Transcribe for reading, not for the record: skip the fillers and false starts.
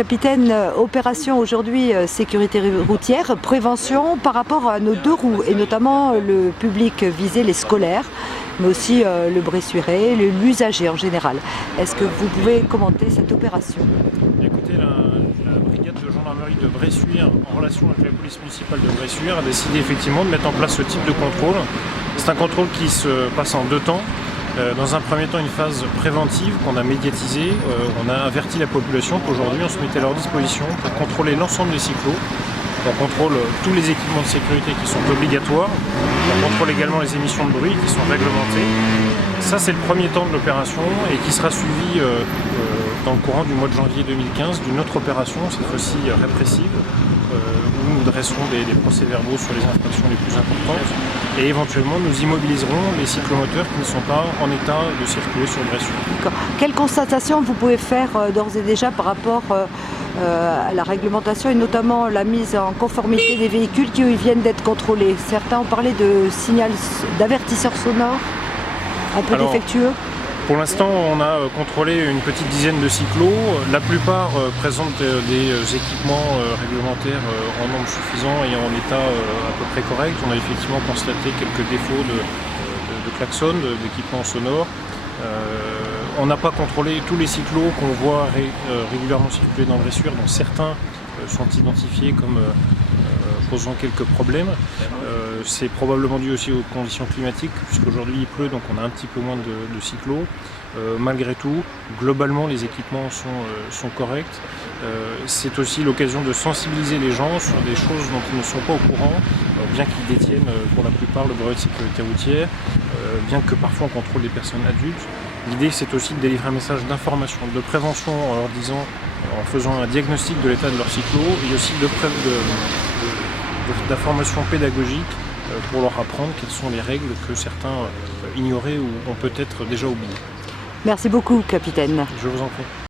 Capitaine, opération aujourd'hui sécurité routière, prévention par rapport à nos deux roues et notamment le public visé, les scolaires, mais aussi le bressuiré, l'usager en général. Est-ce que vous pouvez commenter cette opération? Écoutez, la brigade de gendarmerie de Bressuire, en relation avec la police municipale de Bressuire, a décidé effectivement de mettre en place ce type de contrôle. C'est un contrôle qui se passe en deux temps. Dans un premier temps, une phase préventive qu'on a médiatisée. On a averti la population qu'aujourd'hui, on se mettait à leur disposition pour contrôler l'ensemble des cyclos. On contrôle tous les équipements de sécurité qui sont obligatoires. On contrôle également les émissions de bruit qui sont réglementées. Ça, c'est le premier temps de l'opération et qui sera suivi dans le courant du mois de janvier 2015 d'une autre opération, cette fois-ci répressive, où nous dresserons des procès-verbaux sur les infractions les plus importantes et éventuellement nous immobiliserons les cyclomoteurs qui ne sont pas en état de circuler sur Bressuire. Quelle constatation vous pouvez faire d'ores et déjà par rapport à la réglementation et notamment la mise en conformité des véhicules qui viennent d'être contrôlés? Certains ont parlé de signal d'avertisseurs sonores un peu défectueux. Pour l'instant, on a contrôlé une petite dizaine de cyclos. La plupart présentent des équipements réglementaires en nombre suffisant et en état à peu près correct. On a effectivement constaté quelques défauts de klaxon, d'équipements sonores. On n'a pas contrôlé tous les cyclos qu'on voit régulièrement circuler dans Bressuire, dont certains sont identifiés comme posant quelques problèmes. C'est probablement dû aussi aux conditions climatiques, puisqu'aujourd'hui il pleut, donc on a un petit peu moins de cyclos. Malgré tout, globalement les équipements sont corrects. C'est aussi l'occasion de sensibiliser les gens sur des choses dont ils ne sont pas au courant, bien qu'ils détiennent pour la plupart le brevet de sécurité routière, bien que parfois on contrôle des personnes adultes. L'idée, c'est aussi de délivrer un message d'information, de prévention en leur disant, en faisant un diagnostic de l'état de leur cyclo et aussi d'information pédagogique pour leur apprendre quelles sont les règles que certains ignoraient ou ont peut-être déjà oubliées. Merci beaucoup, capitaine. Je vous en prie.